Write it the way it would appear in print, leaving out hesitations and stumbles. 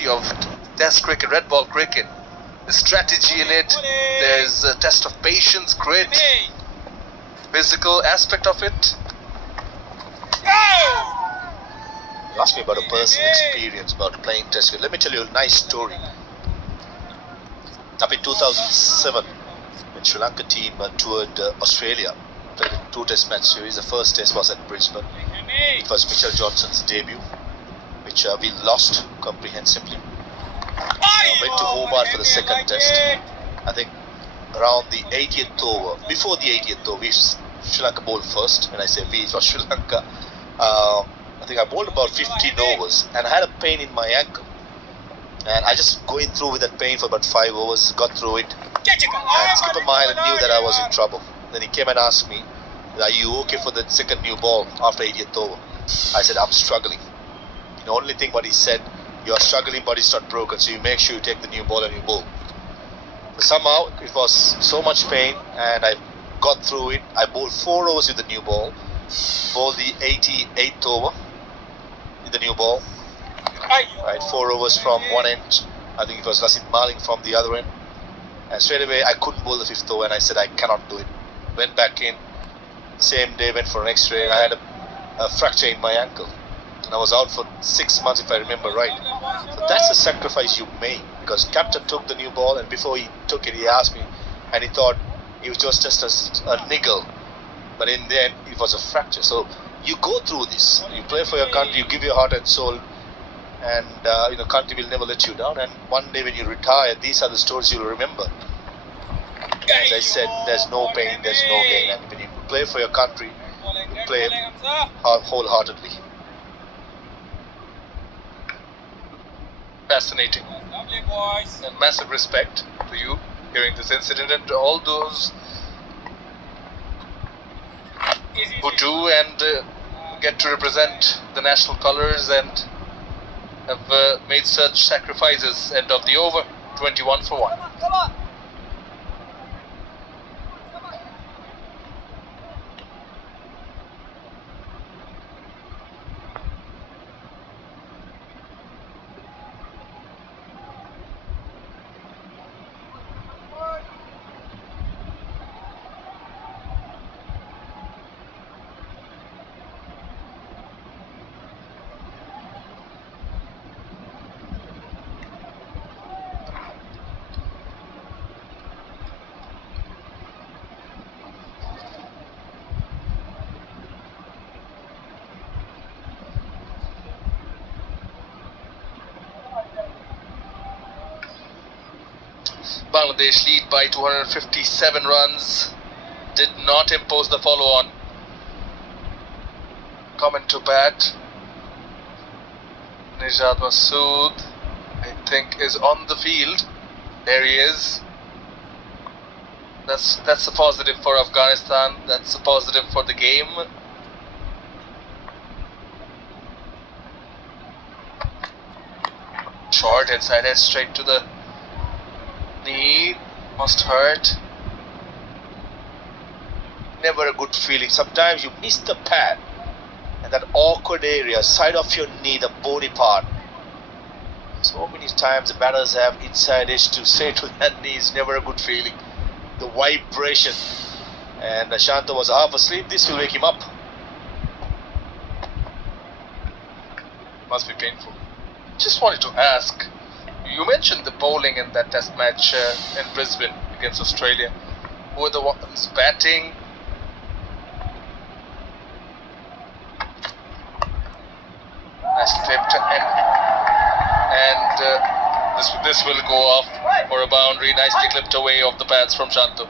of Test cricket, red ball cricket. The strategy in it, there's a test of patience, grit, physical aspect of it. You asked me about a personal experience about playing Test cricket. Let me tell you a nice story. Up in 2007, when Sri Lanka team toured Australia, played a 2 Test match series. The first Test was at Brisbane. It was Mitchell Johnson's debut, which we lost comprehensively. Went to Hobart for the second Test. I think around the 80th over, before the 80th over, Sri Lanka bowled first. When I say we, it was Sri Lanka. I think I bowled about 15 overs and I had a pain in my ankle. And I just going through with that pain for about 5 overs, got through it. And skipper Mahalan knew that I was in trouble. Then he came and asked me, "Are you okay for the second new ball after 80th over?" I said, "I'm struggling." The only thing what he said, "You are struggling but it's not broken, so you make sure you take the new ball and you bowl." But somehow it was so much pain and I got through it. I bowled 4 overs with the new ball, bowled the 88th over with the new ball. Right, 4 overs from one end. I think it was Lasit Maling from the other end. And straight away I couldn't bowl the 5th over and I said I cannot do it. Went back in. Same day went for an X-ray. I had a fracture in my ankle. And I was out for 6 months if I remember right. So that's a sacrifice you make, because captain took the new ball and before he took it he asked me and he thought it was just a niggle. But in the end it was a fracture. So you go through this. You play for your country, you give your heart and soul, and country will never let you down. And one day when you retire, these are the stories you'll remember. As I said, there's no pain, there's no gain. And when you play for your country, you play wholeheartedly. Fascinating. And massive respect to you hearing this incident and to all those who do and get to represent the national colours and have made such sacrifices. End of the over, 21 for 1. Bangladesh lead by 257 runs. Did not impose the follow-on. Coming to bat. Nijat Masood, I think, is on the field. There he is. That's a positive for Afghanistan. That's a positive for the game. Short inside head straight to the knee. Must hurt. Never a good feeling. Sometimes you miss the pad and that awkward area, side of your knee, the bony part. So many times the batters have inside edge to say to that knee is never a good feeling. The vibration. And Shanta was half asleep. This will wake him up. Must be painful. Just wanted to ask, you mentioned the bowling in that test match in Brisbane against Australia. Who were the ones batting? Nice clipped, and this will go off for a boundary. Nicely clipped away off the pads from Shanto.